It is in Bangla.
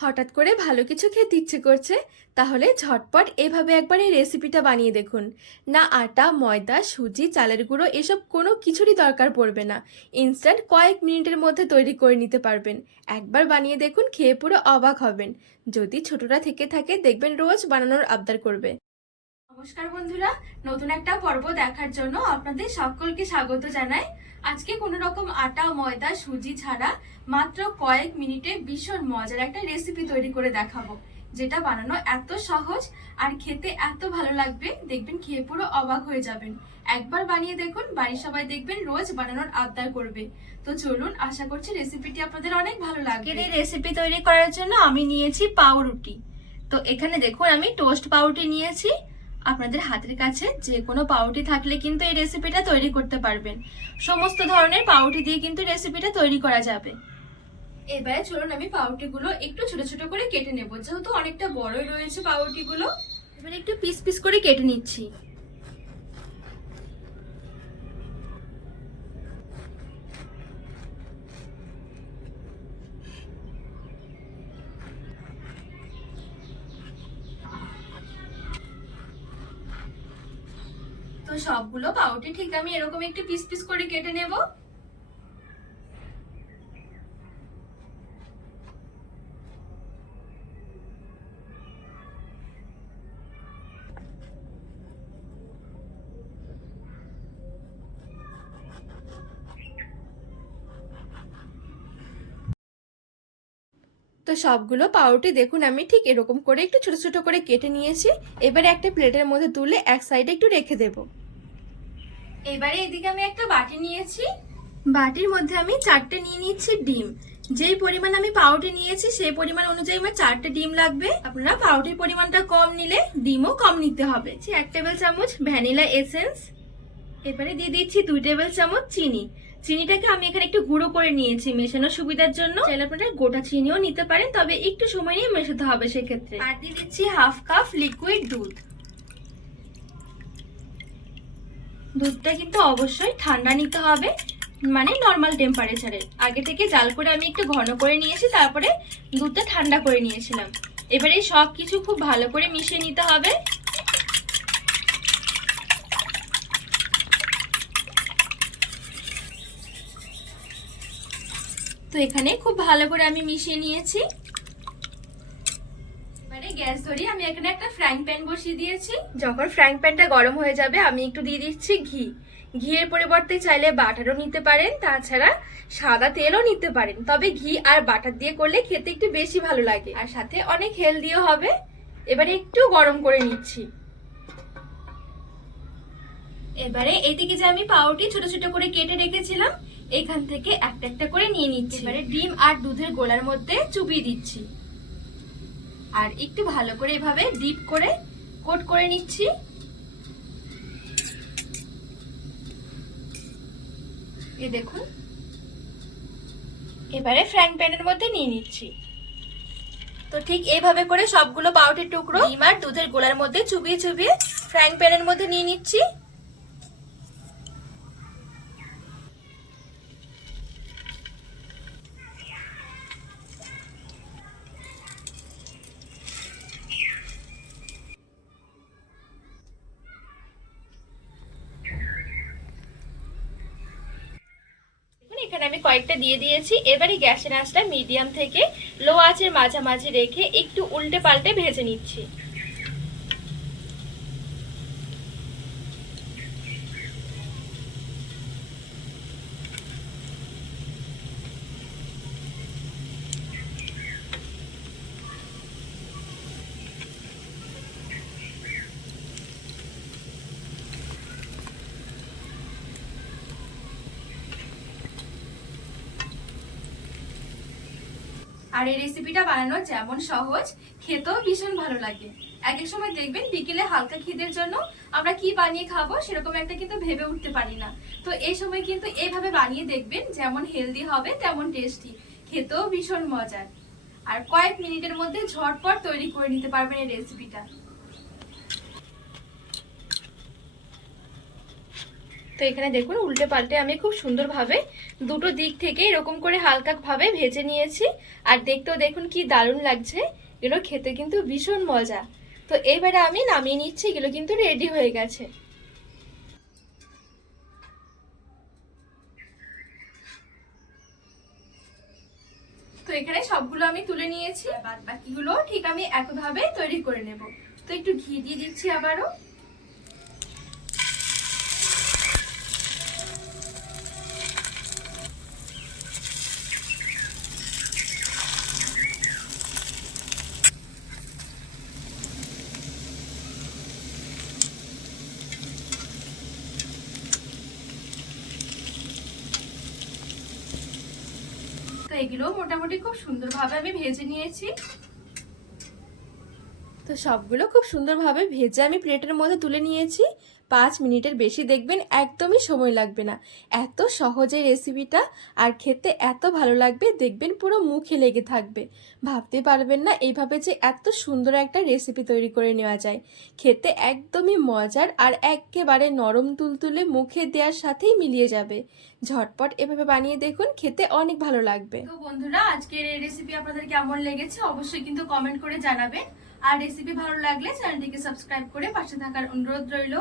হঠাৎ করে ভালো কিছু খেতে ইচ্ছে করছে, তাহলে ঝটপট এভাবে একবার এই রেসিপিটা বানিয়ে দেখুন। না আটা, ময়দা, সুজি, চালের গুঁড়ো, এসব কোনো কিছুরই দরকার পড়বে না। ইনস্ট্যান্ট কয়েক মিনিটের মধ্যে তৈরি করে নিতে পারবেন। একবার বানিয়ে দেখুন, খেয়ে পুরো অবাক হবেন। যদি ছোটরা থেকে থাকে, দেখবেন রোজ বানানোর আবদার করবে। নমস্কার বন্ধুরা, নতুন একটা পর্ব দেখার জন্য আপনাদের সকলকে স্বাগত জানাই। আজকে কোনো রকম আটা, ময়দা, সুজি ছাড়া মাত্র কয়েক মিনিটে ভীষণ মজার একটা রেসিপি তৈরি করে দেখাবো, যেটা বানানো এত সহজ আর খেতে এত ভালো লাগবে, দেখবেন খেয়ে পুরো অবাক হয়ে যাবেন। একবার বানিয়ে দেখুন, বাড়ির সবাই দেখবেন রোজ বানানোর আবদার করবে। তো চলুন, আশা করছি রেসিপিটি আপনাদের অনেক ভালো লাগবে। এই রেসিপি তৈরি করার জন্য আমি নিয়েছি পাউরুটি। তো এখানে দেখুন, আমি টোস্ট পাউরুটি নিয়েছি। আপনাদের হাতের কাছে যে কোনো পাউটি থাকলে কিন্তু এই রেসিপিটা তৈরি করতে পারবেন। সমস্ত ধরনের পাউটি দিয়ে কিন্তু রেসিপিটা তৈরি করা যাবে। এবারে চলুন আমি পাউরুটিগুলো একটু ছোট ছোট করে কেটে নেব। যেহেতু অনেকটা বড়ই রয়েছে পাউরুটিগুলো, এবারে একটু পিস পিস করে কেটে নিচ্ছি। তো সবগুলো পাউরুটি ঠিক, আমি এরকম একটু পিস পিস করে কেটে নেব। তো সবগুলো পাউরুটি দেখুন, আমি ঠিক এরকম করে একটু ছোট ছোট করে কেটে নিয়েছি। এবারে একটা প্লেটের মধ্যে তুলে এক সাইডে একটু রেখে দেব। এবারে এদিকে আমি একটা বাটি নিয়েছি। বাটির মধ্যে আমি চারটে নিয়ে নিচ্ছি ডিম। যেই পরিমাণ আমি পাউরুটি নিয়েছি, সেই পরিমাণ অনুযায়ী আমার চারটে ডিম লাগবে। আপনারা পাউরুটির পরিমাণটা কম নিলে ডিমও কম নিতে হবে। এক টেবিল চামচ ভ্যানিলা এসেন্স। এবারে দিয়ে দিচ্ছি দুই টেবিল চামচ চিনি। চিনিটাকে আমি এখানে একটু গুঁড়ো করে নিয়েছি মেশানোর সুবিধার জন্য। চাইলে আপনারা গোটা চিনিও নিতে পারেন, তবে একটু সময় নিয়ে মেশাতে হবে সেক্ষেত্রে। আর দিয়ে দিচ্ছি হাফ কাপ লিকুইড দুধ। দুধটা কিন্তু অবশ্যই ঠান্ডা নিতে হবে মানে নর্মাল টেম্পারেচারে আগে থেকে জাল করে আমি একটু ঘন করে নিয়েছি, তারপরে দুধটা ঠান্ডা করে নিয়েছিলাম। এবারে সব কিছু খুব ভালো করে মিশিয়ে নিতে হবে। তো এখানে খুব ভালো করে আমি মিশিয়ে নিয়েছি। গ্যাস ধরিয়ে আমি এখানে একটা ফ্রাইং প্যান বসিয়ে দিয়েছি। যখন ফ্রাইং প্যানটা গরম হয়ে যাবে আমি একটু দিয়ে দিচ্ছি ঘি। ঘিয়ের পরিবর্তে চাইলে বাটারও নিতে পারেন তাছাড়া সাদা তেলও নিতে পারেন। তবে ঘি আর বাটার দিয়ে করলে খেতে একটু বেশি ভালো লাগে। আর সাথে অনেক হেলদিও হবে। এবারে একটু গরম করে নিচ্ছি। এবারে এইদিকে যে আমি পাউরুটি ছোট ছোট করে কেটে রেখেছিলাম এখান থেকে একটা একটা করে নিয়ে নিচ্ছি। এবারে ডিম আর দুধের গোলার মধ্যে চুবিয়ে দিচ্ছি। আর একটু ভালো করে এভাবে ডিপ করে কোট করে নিচ্ছি। এ দেখুন। এবারে ফ্রাইং প্যানের মধ্যে নিয়ে নিচ্ছি। তো ঠিক এইভাবে করে সবগুলো পাউরুটির টুকরো, ডিম আর দুধের গোলার মধ্যে চুবিয়ে চুবিয়ে ফ্রাইং প্যানের মধ্যে নিয়ে নিচ্ছি। এখানে আমি কয়েকটা দিয়ে দিয়েছি। এবারে গ্যাসের আঁচটা মিডিয়াম থেকে লো আঁচের মাঝামাঝি রেখে একটু উল্টে পাল্টে ভেজে নিচ্ছি। আর এই রেসিপিটা বানানো যেমন সহজ, খেতেও ভীষণ ভালো লাগে। এক এক সময় দেখবেন বিকেলে হালকা খিদের জন্য আমরা কি বানিয়ে খাব সেরকম একটা কিন্তু ভেবে উঠতে পারি না। তো এই সময় কিন্তু এইভাবে বানিয়ে দেখবেন যেমন হেলদি হবে, তেমন টেস্টি খেতেও ভীষণ মজার। আর কয়েক মিনিটের মধ্যে ঝটপট তৈরি করে নিতে পারবেন এই রেসিপিটা তো এখানে দেখুন উল্টে পাল্টে আমি খুব সুন্দরভাবে দুটো দিক থেকে এরকম করে হালকা ভাবে ভেজে নিয়েছি। আর দেখতেও দেখুন কি দারুণ লাগছে। এগুলো খেতে কিন্তু ভীষণ মজা। তো এবারে আমি নামিয়ে নিচ্ছি, এগুলো কিন্তু রেডি হয়ে গেছে। তো এখানে সবগুলো আমি তুলে নিয়েছি। বাদ বাকিগুলো ঠিক আমি একভাবে তৈরি করে নেব। তো একটু ঘি দিয়ে দিচ্ছি আবারও। এগুলো মোটামুটি খুব সুন্দরভাবে আমি ভেজে নিয়েছি। তো সবগুলো খুব সুন্দরভাবে ভেজে আমি প্লেটের মধ্যে তুলে নিয়েছি। পাঁচ মিনিটের বেশি দেখবেন একদমই সময় লাগবে না। এত সহজে রেসিপিটা আর খেতে এত ভালো লাগবে, দেখবেন পুরো মুখে লেগে থাকবে। ভাবতে পারবেন না এইভাবে যে এত সুন্দর একটা রেসিপি তৈরি করে নেওয়া যায়। খেতে একদমই মজার আর একেবারে নরম তুলতুলে মুখে দেওয়ার সাথেই মিলিয়ে যাবে। ঝটপট এভাবে বানিয়ে দেখুন, খেতে অনেক ভালো লাগবে। তো বন্ধুরা, আজকের এই রেসিপি আপনাদের কেমন লেগেছে অবশ্যই কিন্তু কমেন্ট করে জানাবেন। আর রেসিপি ভালো লাগলে চ্যানেলটিকে সাবস্ক্রাইব করে পাশে থাকার অনুরোধ রইল।